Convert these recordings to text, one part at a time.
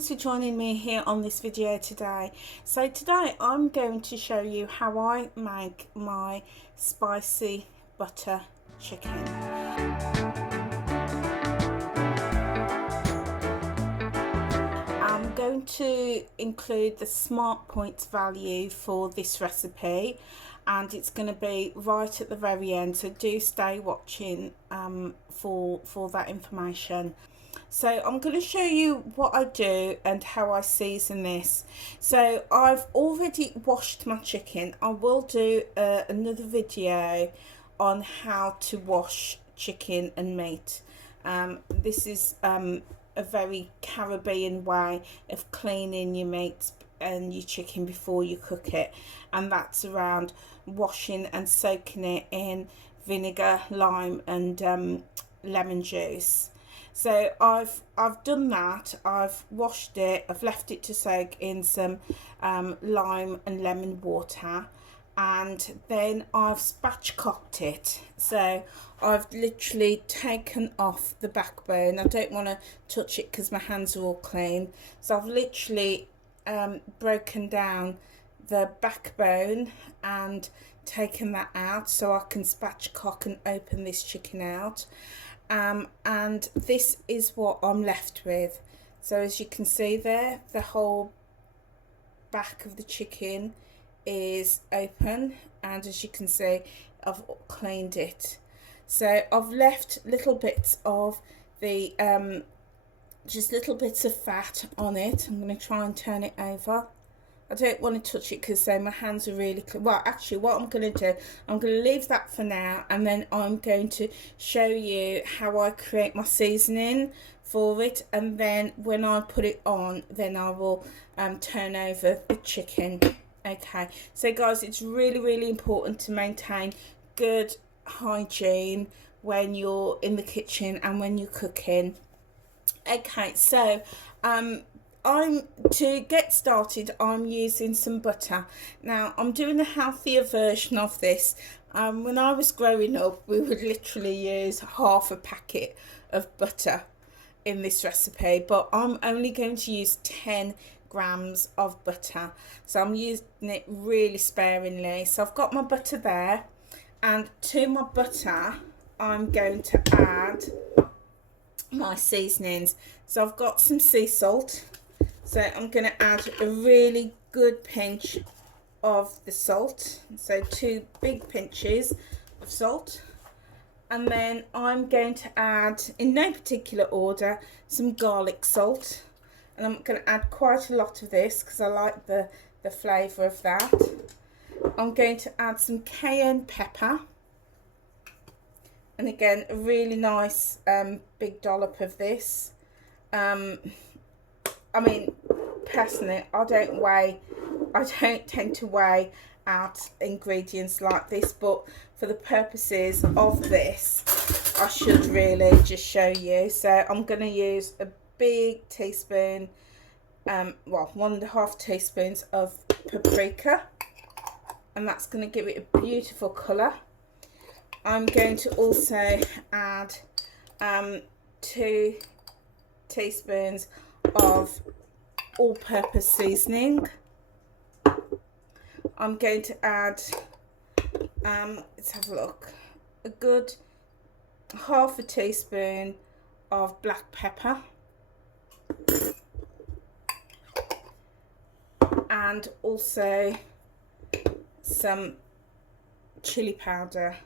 thanks for joining me here on this video today. So today I'm going to show you how I make my spicy butter chicken. I'm going to include the Smart Points value for this recipe, and it's going to be right at the very end, so do stay watching for that information. So I'm going to show you what I do and how I season this. So I've already washed my chicken. I will do another video on how to wash chicken and meat. This is a very Caribbean way of cleaning your meat and your chicken before you cook it, and that's around washing and soaking it in vinegar, lime and lemon juice. So I've done that. I've washed it, I've left it to soak in some lime and lemon water, and then I've spatchcocked it. So I've literally taken off the backbone. I don't want to touch it because my hands are all clean, so I've literally broken down the backbone and taken that out so I can spatchcock and open this chicken out. And this is what I'm left with. So as you can see there, the whole back of the chicken is open, and as you can see, I've cleaned it. So I've left little bits of the just little bits of fat on it. I'm going to try and turn it over. I don't want to touch it because my hands are really clean. Well, actually what I'm going to do, I'm going to leave that for now, and then I'm going to show you how I create my seasoning for it, and then when I put it on, then I will turn over the chicken. Okay, so guys, it's really important to maintain good hygiene when you're in the kitchen and when you're cooking. Okay, so to get started, I'm using some butter. Now I'm doing a healthier version of this. When I was growing up, we would literally use half a packet of butter in this recipe, but I'm only going to use 10 grams of butter, so I'm using it really sparingly. So I've got my butter there, and to my butter I'm going to add my seasonings. So I've got some sea salt. So I'm going to add a really good pinch of the salt, so 2 big pinches of salt, and then I'm going to add, in no particular order, some garlic salt, and I'm going to add quite a lot of this because I like the flavour of that. I'm going to add some cayenne pepper, and again a really nice big dollop of this. I mean, personally, I don't tend to weigh out ingredients like this, but for the purposes of this, I should really just show you. So I'm going to use a big teaspoon, well, 1.5 teaspoons of paprika, and that's going to give it a beautiful colour. I'm going to also add 2 teaspoons of all-purpose seasoning. I'm going to add, let's have a look, a good half a teaspoon of black pepper, and also some chili powder.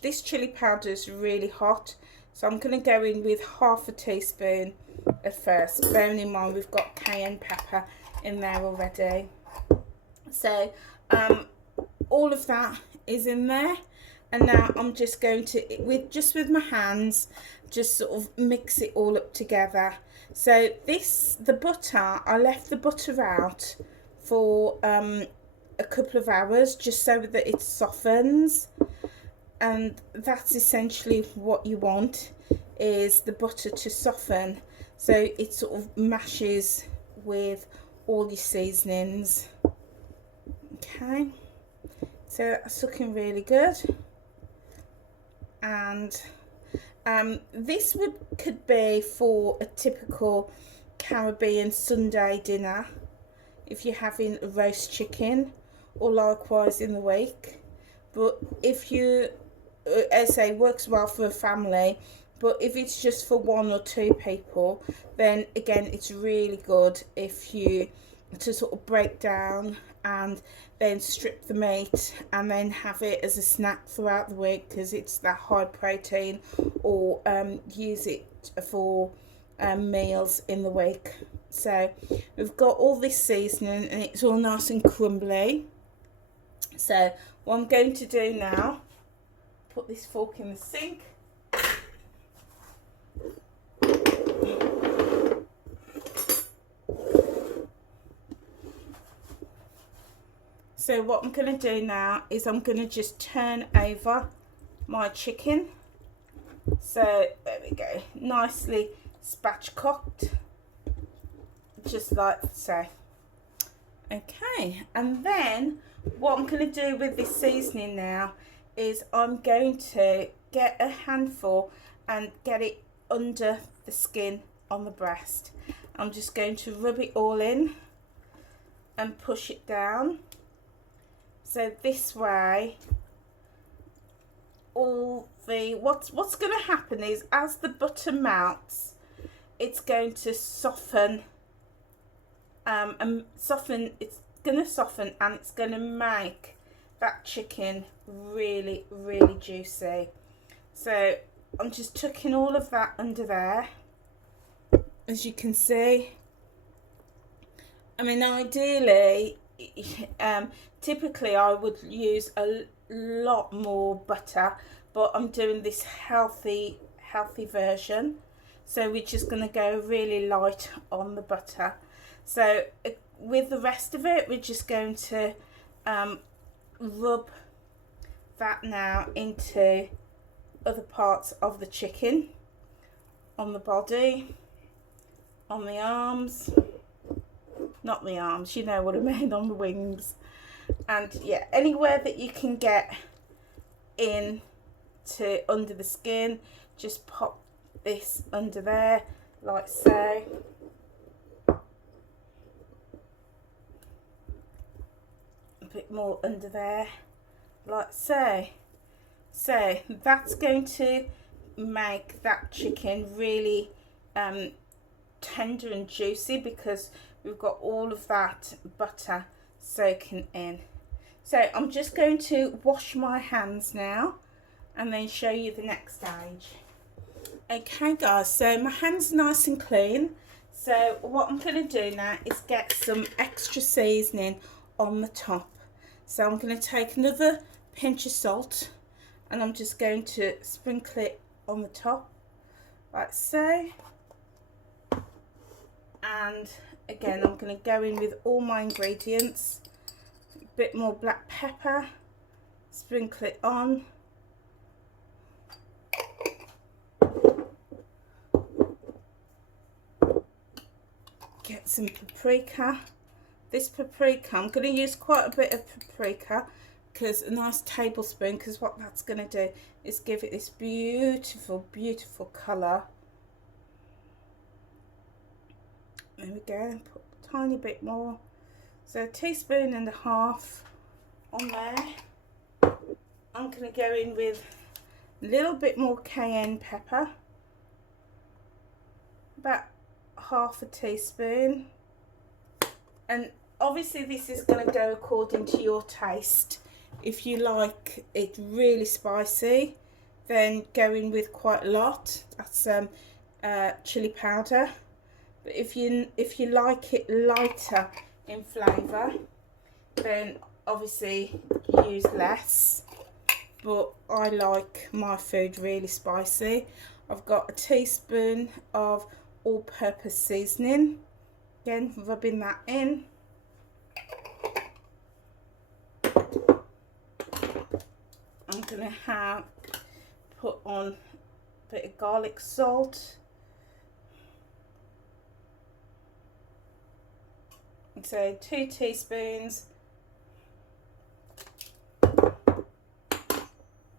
This chili powder is really hot, so I'm going to go in with half a teaspoon at first, bearing in mind we've got cayenne pepper in there already. So all of that is in there, and now I'm just going to, with my hands, just sort of mix it all up together. So the butter, I left the butter out for a couple of hours just so that it softens, and that's essentially what you want, is the butter to soften, so it sort of mashes with all your seasonings. Okay, so that's looking really good. And this could be for a typical Caribbean Sunday dinner, if you're having a roast chicken, or likewise in the week. But if you, as I say, works well for a family, but if it's just for 1 or 2 people, then again it's really good if you to sort of break down and then strip the meat and then have it as a snack throughout the week, because it's that high protein, or use it for meals in the week. So we've got all this seasoning and it's all nice and crumbly. So what I'm going to do now, put this fork in the sink. So what I'm going to do now is I'm going to just turn over my chicken. So there we go, nicely spatchcocked, just like so. Okay, and then what I'm going to do with this seasoning now is I'm going to get a handful and get it under the skin on the breast. I'm just going to rub it all in and push it down. So this way, all the what's going to happen is, as the butter melts, it's going to soften, it's going to soften, and it's going to make that chicken really, really juicy. So I'm just tucking all of that under there, as you can see. I mean, ideally, typically I would use a lot more butter, but I'm doing this healthy version, so we're just going to go really light on the butter. So with the rest of it, we're just going to rub that now into other parts of the chicken, on the body, on the arms, not the arms, you know what I mean, on the wings, and yeah, anywhere that you can get in to under the skin, just pop this under there like so. A bit more under there like so. So that's going to make that chicken really tender and juicy, because we've got all of that butter soaking in. So I'm just going to wash my hands now and then show you the next stage. Okay guys, so my hands are nice and clean. So what I'm going to do now is get some extra seasoning on the top. So I'm going to take another pinch of salt and I'm just going to sprinkle it on the top like so. And again, I'm going to go in with all my ingredients. A bit more black pepper, sprinkle it on. Get some paprika. This paprika, I'm going to use quite a bit of paprika, because a nice tablespoon, because what that's going to do is give it this beautiful, beautiful colour. There we go, put a tiny bit more. So 1.5 teaspoons on there. I'm going to go in with a little bit more cayenne pepper, about 1/2 teaspoon. And obviously this is going to go according to your taste. If you like it really spicy, then go in with quite a lot. That's chili powder. But if you like it lighter in flavour, then obviously use less. But I like my food really spicy. I've got 1 teaspoon of all-purpose seasoning. Again, rubbing that in. I'm going to put on a bit of garlic salt. So 2 teaspoons.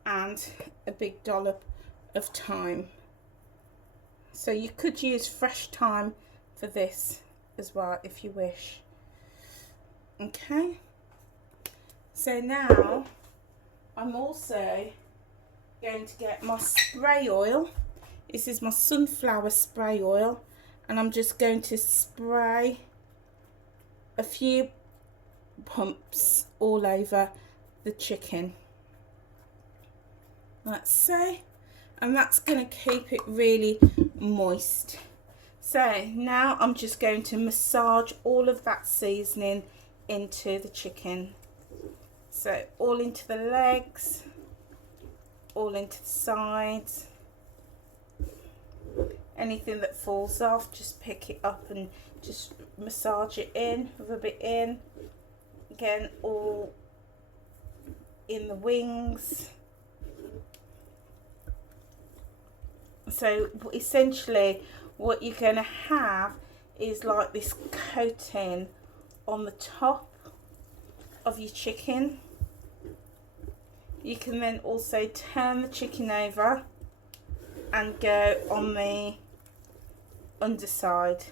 And a big dollop of thyme. So you could use fresh thyme for this as well if you wish. Okay, so now I'm also going to get my spray oil. This is my sunflower spray oil, and I'm just going to spray a few pumps all over the chicken, like so, and that's going to keep it really moist. So now I'm just going to massage all of that seasoning into the chicken. So all into the legs, all into the sides. Anything that falls off, just pick it up and just massage it in, rub it in. Again, all in the wings. So essentially what you're going to have is like this coating on the top of your chicken. You can then also turn the chicken over and go on the underside.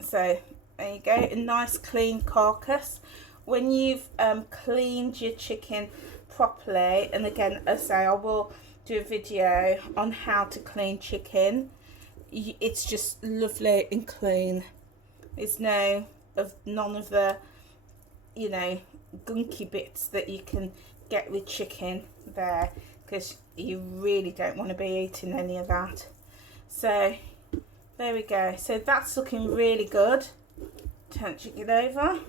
So there you go, a nice clean carcass. When you've cleaned your chicken properly, and again, as I say, I will do a video on how to clean chicken. It's just lovely and clean. There's none of the, you know, gunky bits that you can get with chicken there, because you really don't want to be eating any of that. So there we go. So that's looking really good. Turn chicken over.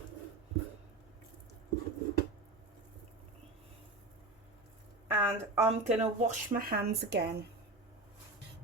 And I'm going to wash my hands again.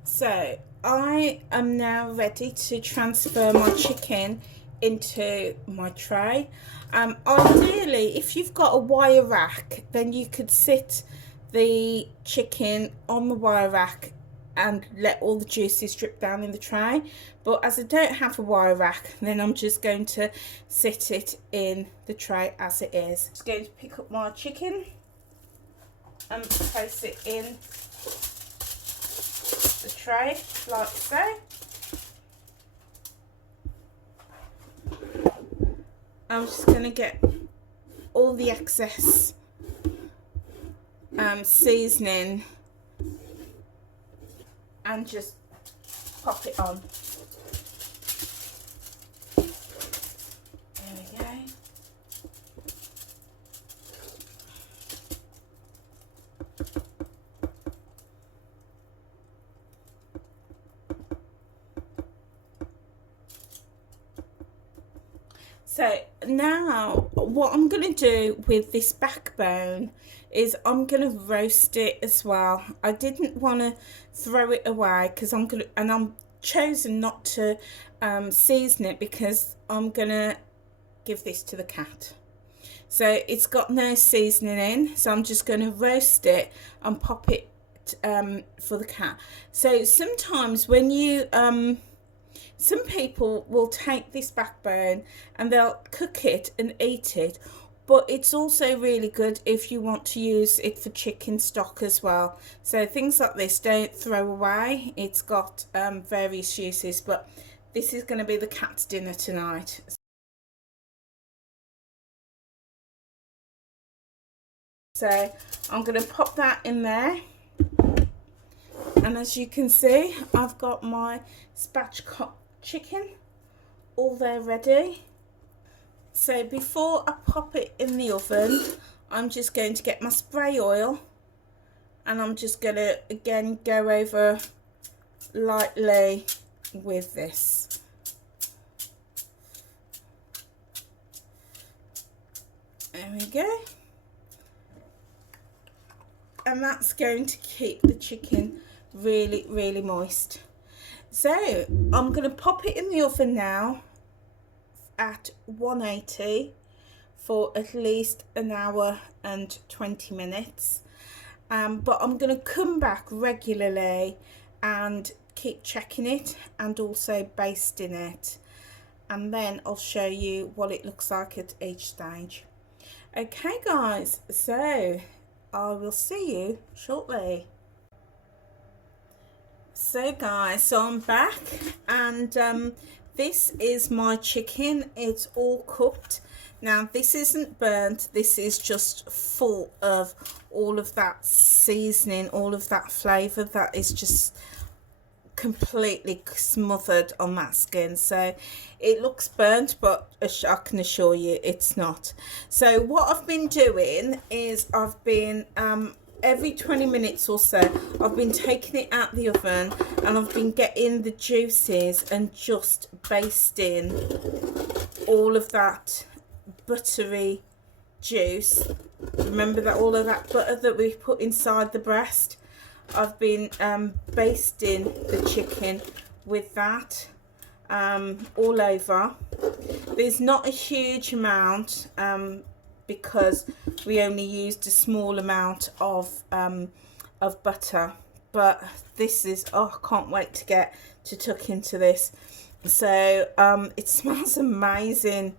So I am now ready to transfer my chicken into my tray. Ideally, if you've got a wire rack, then you could sit the chicken on the wire rack and let all the juices drip down in the tray. But as I don't have a wire rack, then I'm just going to sit it in the tray as it is. Just going to pick up my chicken and place it in the tray like so. I'm just going to get all the excess seasoning and just pop it on. There we go. So now what I'm going to do with this backbone is I'm going to roast it as well. I didn't want to throw it away because I'm chosen not to season it because I'm going to give this to the cat. So it's got no seasoning in, so I'm just going to roast it and pop it for the cat. So sometimes when you some people will take this backbone and they'll cook it and eat it, but it's also really good if you want to use it for chicken stock as well. So things like this, don't throw away. It's got various uses, but this is going to be the cat's dinner tonight. So I'm going to pop that in there. And as you can see, I've got my spatchcock chicken all there ready. So before I pop it in the oven, I'm just going to get my spray oil and I'm just going to again go over lightly with this. There we go. And that's going to keep the chicken really moist. So I'm going to pop it in the oven now at 180 for at least an hour and 20 minutes. But I'm going to come back regularly and keep checking it and also basting it, and then I'll show you what it looks like at each stage. Okay guys, so I will see you shortly. So guys, so I'm back, and this is my chicken. It's all cooked. Now this isn't burnt, this is just full of all of that seasoning, all of that flavour that is just completely smothered on that skin. So it looks burnt, but I can assure you it's not. So what I've been doing is I've been every 20 minutes or so I've been taking it out the oven, and I've been getting the juices and just basting all of that buttery juice. Remember that all of that butter that we put inside the breast, I've been basting the chicken with that all over. There's not a huge amount because we only used a small amount of butter, but this is, oh, I can't wait to get to tuck into this. So it smells amazing.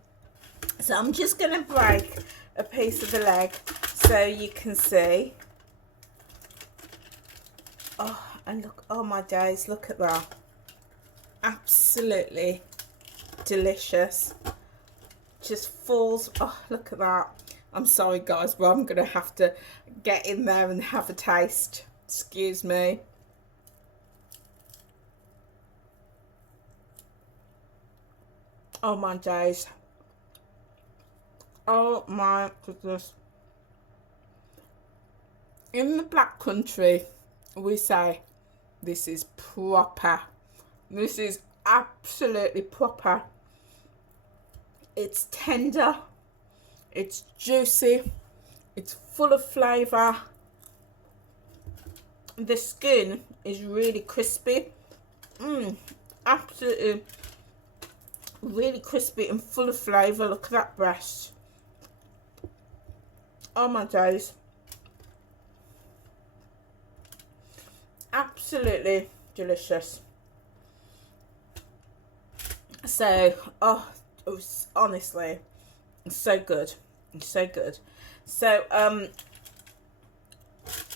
So I'm just going to break a piece of the leg so you can see. Oh, and look, oh my days, look at that. Absolutely delicious. Just falls, oh, look at that. I'm sorry guys, but I'm going to have to get in there and have a taste. Excuse me. Oh my days. Oh my goodness. In the Black Country, we say this is proper. This is absolutely proper. It's tender, it's juicy, it's full of flavour. The skin is really crispy. Absolutely really crispy and full of flavour. Look at that breast. Oh my days. Absolutely delicious. So, oh, it was honestly so good. So good. So,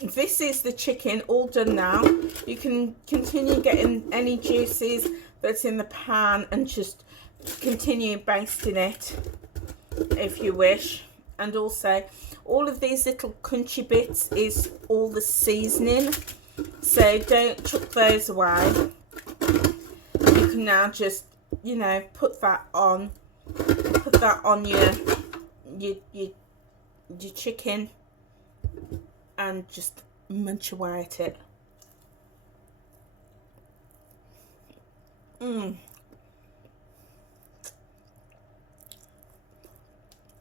this is the chicken all done now. You can continue getting any juices that's in the pan and just continue basting it if you wish. And also all of these little crunchy bits is all the seasoning, so don't chuck those away. You can now just, you know, put that on your chicken and just munch away at it.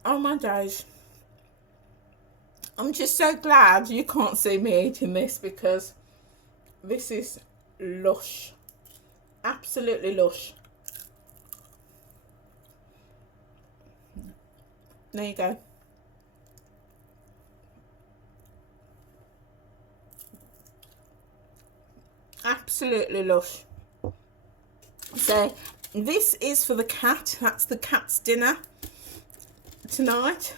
Oh my days. I'm just so glad you can't see me eating this, because this is lush. Absolutely lush. There you go. Absolutely lush. So this is for the cat. That's the cat's dinner tonight.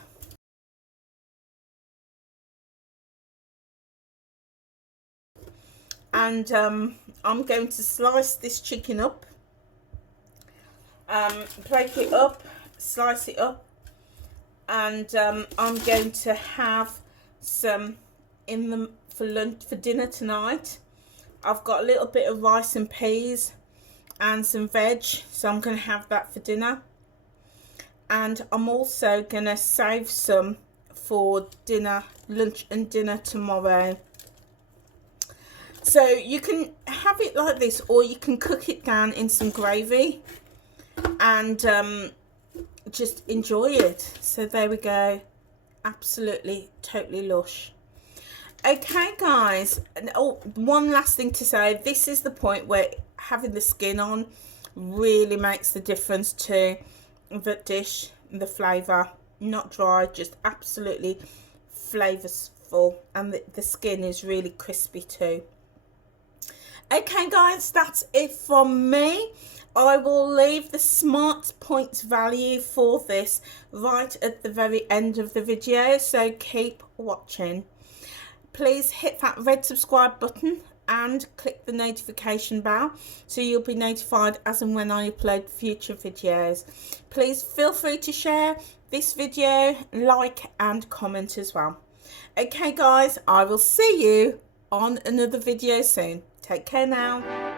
And I'm going to slice this chicken up, break it up, slice it up, and I'm going to have some for lunch, for dinner tonight. I've got a little bit of rice and peas and some veg, so I'm going to have that for dinner. And I'm also going to save some for dinner, lunch and dinner tomorrow. So you can have it like this, or you can cook it down in some gravy and just enjoy it. So there we go. Absolutely, totally lush. Okay guys, oh, one last thing to say. This is the point where having the skin on really makes the difference to the dish, the flavour. Not dry, just absolutely flavourful, and the skin is really crispy too. Okay guys, that's it from me. I will leave the Smart Points value for this right at the very end of the video, so keep watching. Please hit that red subscribe button and click the notification bell so you'll be notified as and when I upload future videos. Please feel free to share this video, like and comment as well. Okay guys, I will see you on another video soon. Take care now.